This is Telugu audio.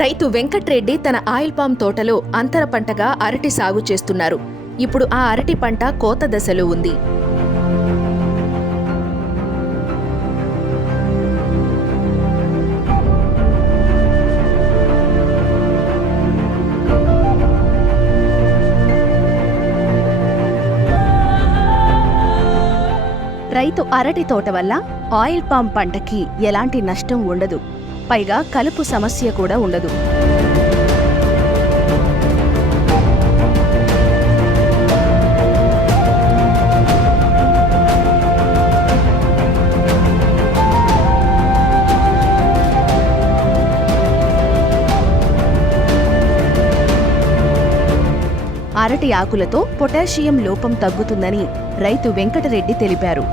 రైతు వెంకట్రెడ్డి తన ఆయిల్ పామ్ తోటలో అంతర పంటగా అరటి సాగు చేస్తున్నారు. ఇప్పుడు ఆ అరటి పంట కోత దశలో ఉంది. రైతు అరటి తోట వల్ల ఆయిల్ పామ్ పంటకి ఎలాంటి నష్టం ఉండదు. పైగా కలుపు సమస్య కూడా ఉండదు. అరటి ఆకులతో పొటాషియం లోపం తగ్గుతుందని రైతు వెంకటరెడ్డి తెలిపారు.